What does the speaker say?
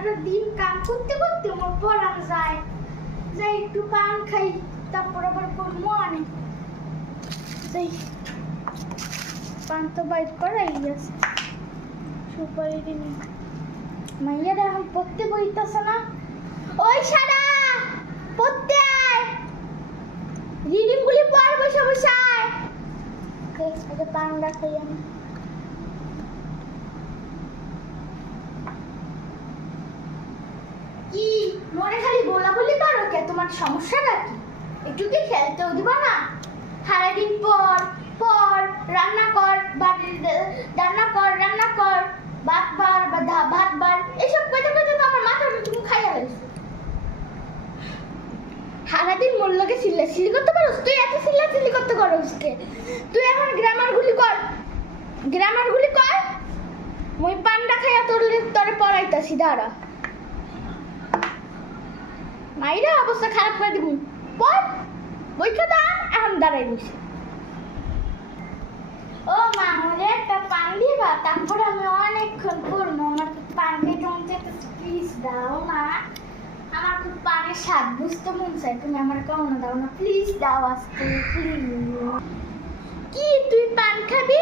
সারাটা দিন কাম করতে করতে আমার পড়ান যায়, যাই একটু পান খাই, তারপর আবার করবো অনেক যাই। পান তো বাইর করাই গেছে, সুপারি দিন মাইয়ারা এখন পড়তে বইতেছে না। ওই সারা পড়তে আয়, রিডিং গুলি পড়, বসে বসে আয়। আগে পানটা খাই আমি। কি মনে খালি বলা বলি করো কে? তোমার সমস্যাটা কি? একটু কি খেলতেও দিবা না? সারাদিন পর পর রান্না কর, রান্না কর, ভাত বার এসব কইতে কইতে তো আমার মাথাটা তুমি খাইয়া লাইছো। সারাদিন মোর লগে চিল্লাচিল্লি করতে পারোস? তুই এত চিল্লাচিল্লি করতে পারোস কে? তুই এখন গ্রামার গুলি কর। মুই পান্ডা খাইয়া তোরে পড়াইতাছি, দাঁড়া। মাইরা অবস্থা খারাপ করে দিবি। পড়, বই খাতা এখন দাঁড়াই নিছি। ও মামুরে একটা পান দিবা, তারপরে আমি অনেকক্ষণ পড়বো। আমার পান খেতে মন চাইতে, প্লিজ দাও না। আমার খুব পানের স্বাদ বুঝতে মন চাই, তুমি আমার কখনো দাও না, প্লিজ দাও আজকে, প্লিজ। কি তুই পান খাবি?